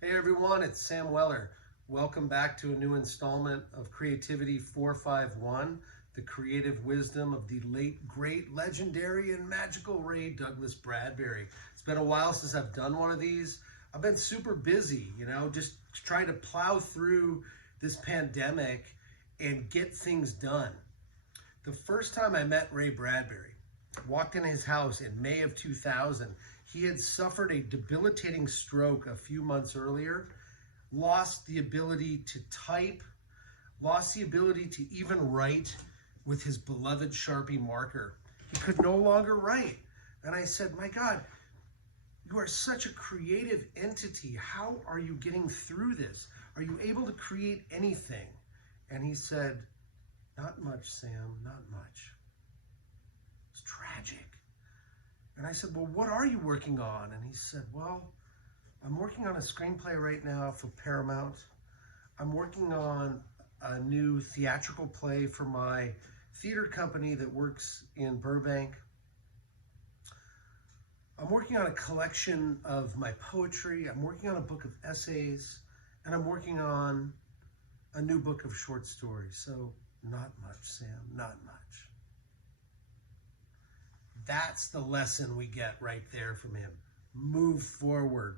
Hey everyone, it's Sam Weller. Welcome back to a new installment of Creativity 451, the creative wisdom of the late, great, legendary, and magical Ray Douglas Bradbury. It's been a while since I've done one of these. I've been super busy, just trying to plow through this pandemic and get things done. The first time I met Ray Bradbury, walked in his house in May of 2000. He had suffered a debilitating stroke a few months earlier, lost the ability to type, lost the ability to even write with his beloved Sharpie marker. He could no longer write. And I said, my God, you are such a creative entity. How are you getting through this? Are you able to create anything? And he said, not much, Sam, not much. It's tragic. And I said, well, what are you working on? And he said, well, I'm working on a screenplay right now for Paramount. I'm working on a new theatrical play for my theater company that works in Burbank. I'm working on a collection of my poetry. I'm working on a book of essays. And I'm working on a new book of short stories. So not much, Sam, not much. That's the lesson we get right there from him. Move forward,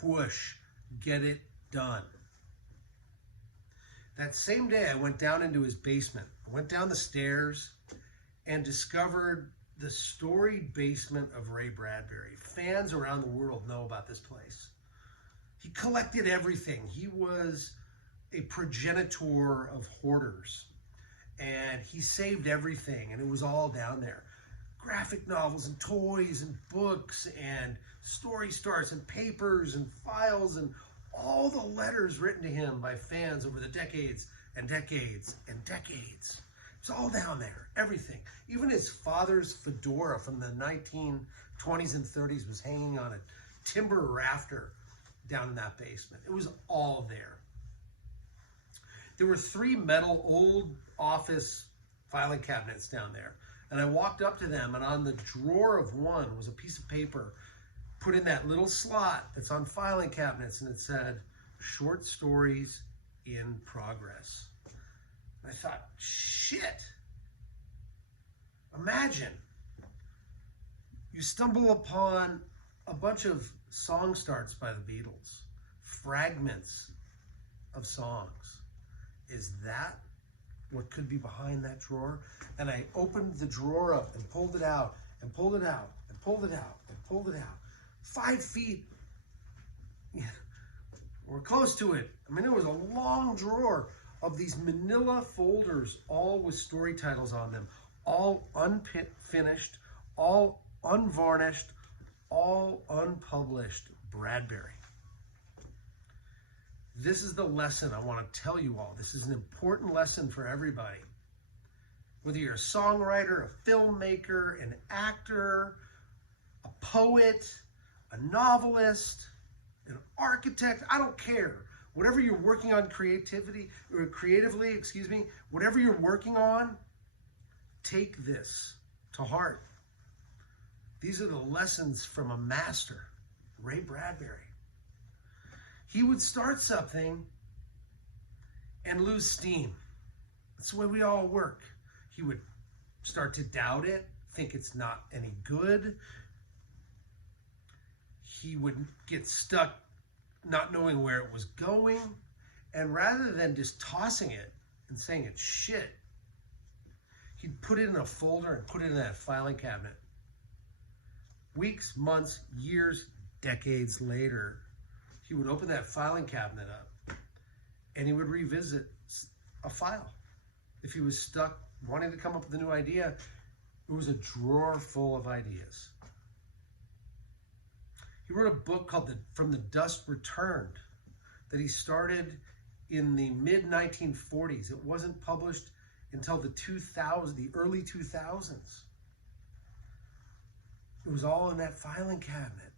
push, get it done. That same day, I went down into his basement. I went down the stairs and discovered the storied basement of Ray Bradbury. Fans around the world know about this place. He collected everything. He was a progenitor of hoarders, and he saved everything, and it was all down there. Graphic novels and toys and books and story starts and papers and files and all the letters written to him by fans over the decades and decades and decades. It's all down there, everything. Even his father's fedora from the 1920s and 30s was hanging on a timber rafter down in that basement. It was all there. There were 3 metal old office filing cabinets down there. And I walked up to them, and on the drawer of one was a piece of paper put in that little slot that's on filing cabinets, and it said, short stories in progress. And I thought, shit. Imagine you stumble upon a bunch of song starts by the Beatles, fragments of songs. Is that what could be behind that drawer? And I opened the drawer up and pulled it out and pulled it out and pulled it out and pulled it out. 5 feet, we're close to it. I mean, it was a long drawer of these manila folders, all with story titles on them, all unfinished, all unvarnished, all unpublished. Bradbury. This is the lesson I want to tell you all. This is an important lesson for everybody. Whether you're a songwriter, a filmmaker, an actor, a poet, a novelist, an architect, I don't care. Whatever you're working on creatively, whatever you're working on, take this to heart. These are the lessons from a master, Ray Bradbury. He would start something and lose steam. That's the way we all work. He would start to doubt it, think it's not any good. He would get stuck not knowing where it was going. And rather than just tossing it and saying it's shit, he'd put it in a folder and put it in that filing cabinet. Weeks, months, years, decades later, he would open that filing cabinet up and he would revisit a file. If he was stuck wanting to come up with a new idea, it was a drawer full of ideas. He wrote a book called From the Dust Returned that he started in the mid-1940s. It wasn't published until the early 2000s. It was all in that filing cabinet.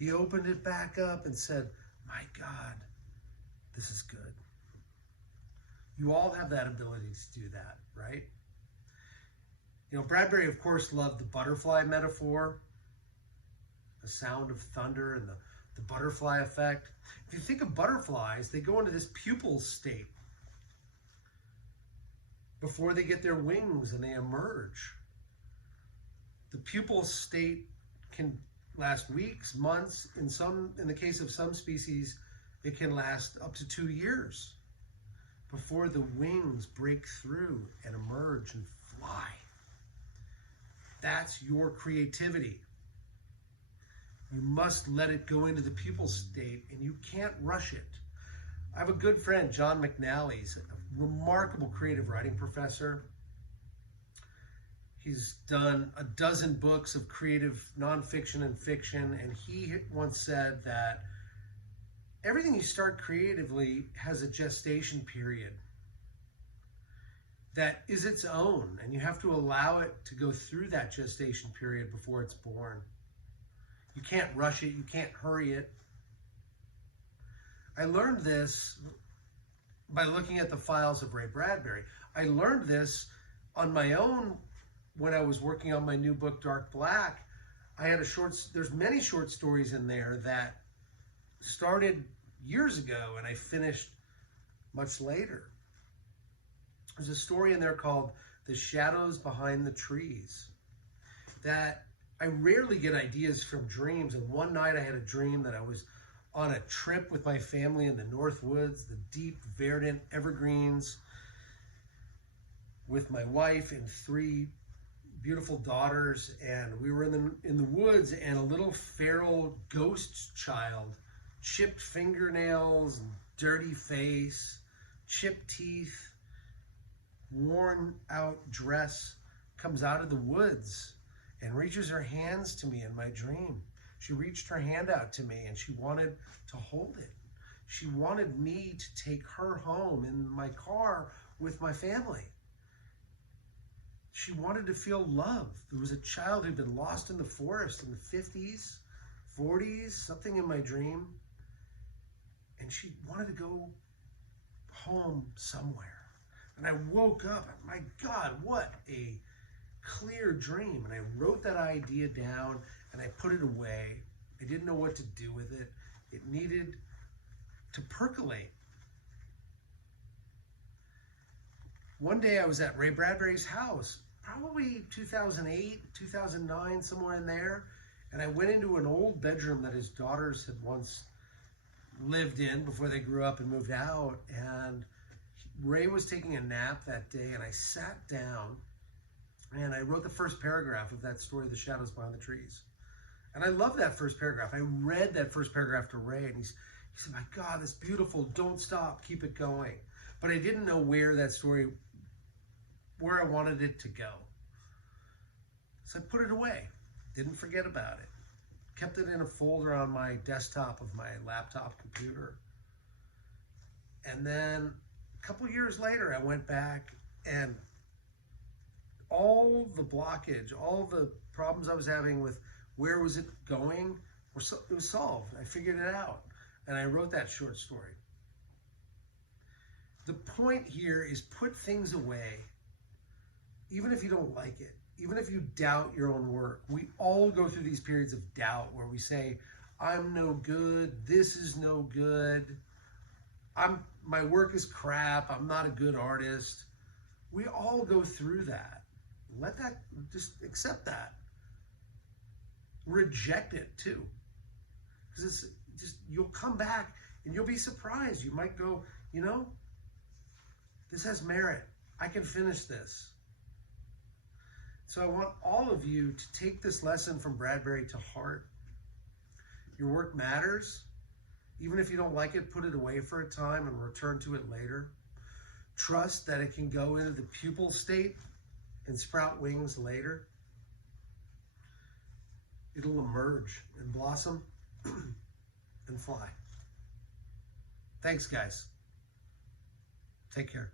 He opened it back up and said, my God, this is good. You all have that ability to do that, right? Bradbury, of course, loved the butterfly metaphor, the sound of thunder and the butterfly effect. If you think of butterflies, they go into this pupal state before they get their wings and they emerge. The pupal state can last weeks, months. In the case of some species, it can last up to 2 years before the wings break through and emerge and fly. That's your creativity. You must let it go into the pupal state, and you can't rush it. I have a good friend, John McNally. He's a remarkable creative writing professor. He's done a dozen books of creative nonfiction and fiction, and he once said that everything you start creatively has a gestation period that is its own, and you have to allow it to go through that gestation period before it's born. You can't rush it, you can't hurry it. I learned this by looking at the files of Ray Bradbury. I learned this on my own when I was working on my new book, Dark Black. There's many short stories in there that started years ago and I finished much later. There's a story in there called The Shadows Behind the Trees that I rarely get ideas from dreams. And one night I had a dream that I was on a trip with my family in the North Woods, the deep, verdant evergreens, with my wife and 3 beautiful daughters, and we were in the woods, and a little feral ghost child, chipped fingernails, dirty face, chipped teeth, worn out dress, comes out of the woods and reaches her hands to me in my dream. She reached her hand out to me and she wanted to hold it. She wanted me to take her home in my car with my family. She wanted to feel love. There was a child who'd been lost in the forest in the 50s, 40s, something in my dream. And she wanted to go home somewhere. And I woke up, and my God, what a clear dream. And I wrote that idea down and I put it away. I didn't know what to do with it. It needed to percolate. One day I was at Ray Bradbury's house, probably 2008, 2009, somewhere in there. And I went into an old bedroom that his daughters had once lived in before they grew up and moved out. And Ray was taking a nap that day, and I sat down and I wrote the first paragraph of that story, The Shadows Behind the Trees. And I love that first paragraph. I read that first paragraph to Ray, and he said, my God, that's beautiful. Don't stop. Keep it going. But I didn't know where I wanted it to go. So I put it away. Didn't forget about it. Kept it in a folder on my desktop of my laptop computer. And then a couple years later, I went back, and all the blockage, all the problems I was having with where was it going, it was solved. I figured it out, and I wrote that short story. The point here is put things away, even if you don't like it, even if you doubt your own work. We all go through these periods of doubt where we say, I'm no good, this is no good, my work is crap, I'm not a good artist. We all go through that. Just accept that. Reject it too. Because you'll come back and you'll be surprised. You might go, this has merit. I can finish this. So I want all of you to take this lesson from Bradbury to heart. Your work matters. Even if you don't like it, put it away for a time and return to it later. Trust that it can go into the pupal state and sprout wings later. It'll emerge and blossom and fly. Thanks, guys. Take care.